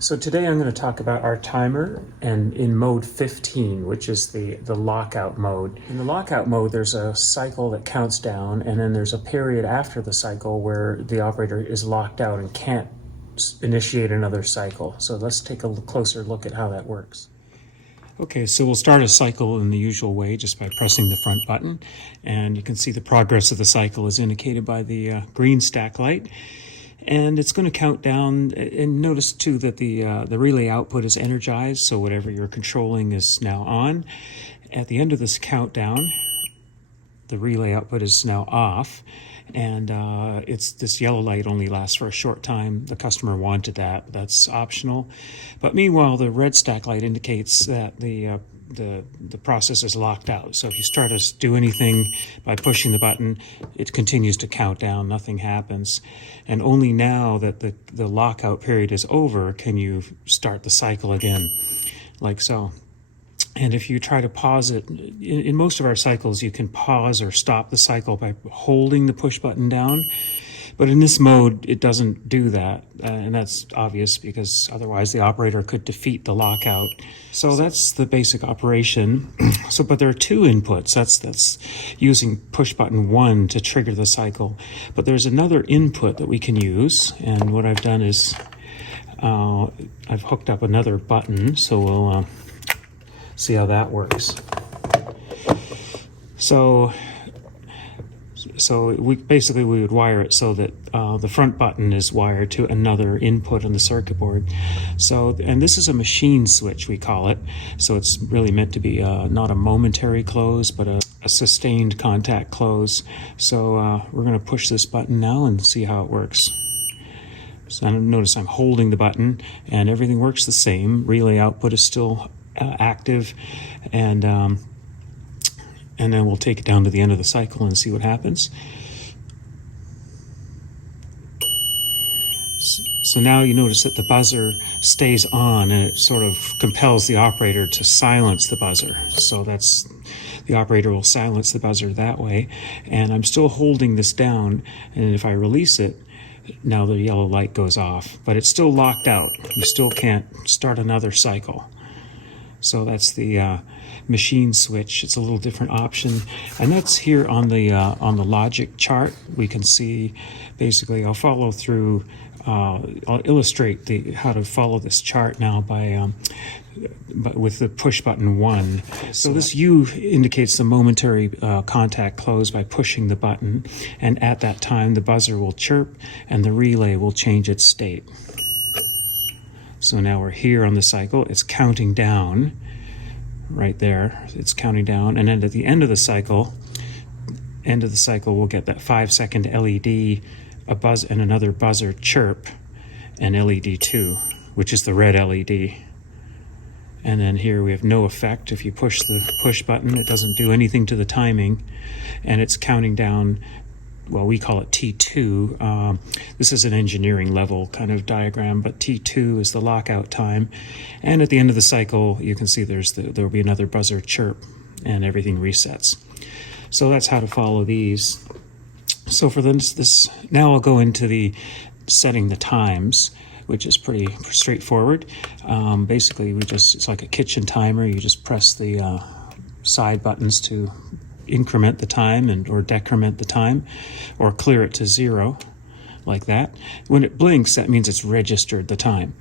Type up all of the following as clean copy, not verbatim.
So today I'm going to talk about our timer and in mode 15, which is the lockout mode. In the lockout mode, there's a cycle that counts down, and then there's a period after the cycle where the operator is locked out and can't initiate another cycle. So let's take a closer look at how that works. Okay, so we'll start a cycle in the usual way just by pressing the front button, and you can see the progress of the cycle is indicated by the green stack light. And it's going to count down, and notice too that the relay output is energized, so whatever you're controlling is now on. At the end of this countdown, the relay output is now off, and this yellow light only lasts for a short time. The customer wanted that. That's optional. But meanwhile, the red stack light indicates that the process is locked out. So if you start to do anything by pushing the button, it continues to count down, nothing happens. And only now that the lockout period is over can you start the cycle again, like so. And if you try to pause it, in most of our cycles you can pause or stop the cycle by holding the push button down. But in this mode, it doesn't do that, and that's obvious because otherwise the operator could defeat the lockout. So that's the basic operation. But there are two inputs. That's using push button 1 to trigger the cycle. But there's another input that we can use, and what I've done is I've hooked up another button, so we'll see how that works. So we would wire it so that the front button is wired to another input on the circuit board. And this is a machine switch, we call it. So it's really meant to be not a momentary close, but a sustained contact close. So we're going to push this button now and see how it works. So notice I'm holding the button and everything works the same. Relay output is still active, and then we'll take it down to the end of the cycle and see what happens. So now you notice that the buzzer stays on, and it sort of compels the operator to silence the buzzer. So the operator will silence the buzzer that way. And I'm still holding this down, and if I release it, now the yellow light goes off, but it's still locked out. You still can't start another cycle. So that's the machine switch. It's a little different option, and that's here on the logic chart. We can see basically. I'll follow through. I'll illustrate how to follow this chart now with the push button 1. So this U indicates the momentary contact close by pushing the button, and at that time the buzzer will chirp and the relay will change its state. So now we're here on the cycle. It's counting down right there. It's counting down. And then at the end of the cycle, we'll get that 5-second LED, a buzz, and another buzzer chirp, and LED 2, which is the red LED. And then here we have no effect. If you push the push button, it doesn't do anything to the timing, and it's counting down. Well, we call it T2. This is an engineering level kind of diagram, but T2 is the lockout time. And at the end of the cycle, you can see there will be another buzzer chirp, and everything resets. So that's how to follow these. So for this now I'll go into the setting the times, which is pretty straightforward. Basically, it's like a kitchen timer. You just press the side buttons to increment the time or decrement the time, or clear it to 0, like that. When it blinks, that means it's registered the time.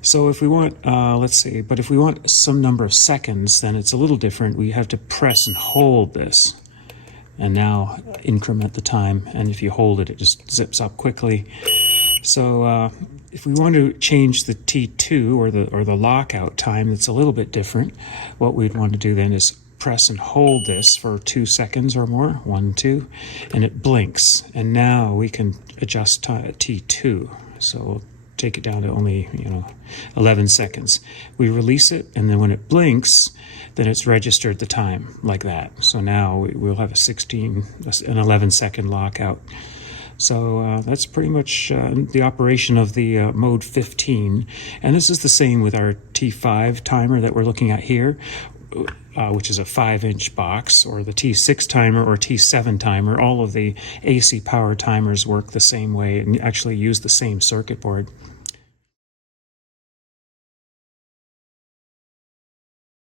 So if we want, if we want some number of seconds, then it's a little different. We have to press and hold this, and now increment the time. And if you hold it, it just zips up quickly. So if we want to change the T2 or the lockout time, it's a little bit different. What we'd want to do then is press and hold this for 2 seconds or more, 1, 2, and it blinks. And now we can adjust T2. So we'll take it down to only 11 seconds. We release it, and then when it blinks, then it's registered the time like that. So now we'll have an 11-second lockout. So that's pretty much the operation of the mode 15. And this is the same with our T5 timer that we're looking at here, which is a 5-inch box, or the T6 timer or T7 timer. All of the AC power timers work the same way and actually use the same circuit board.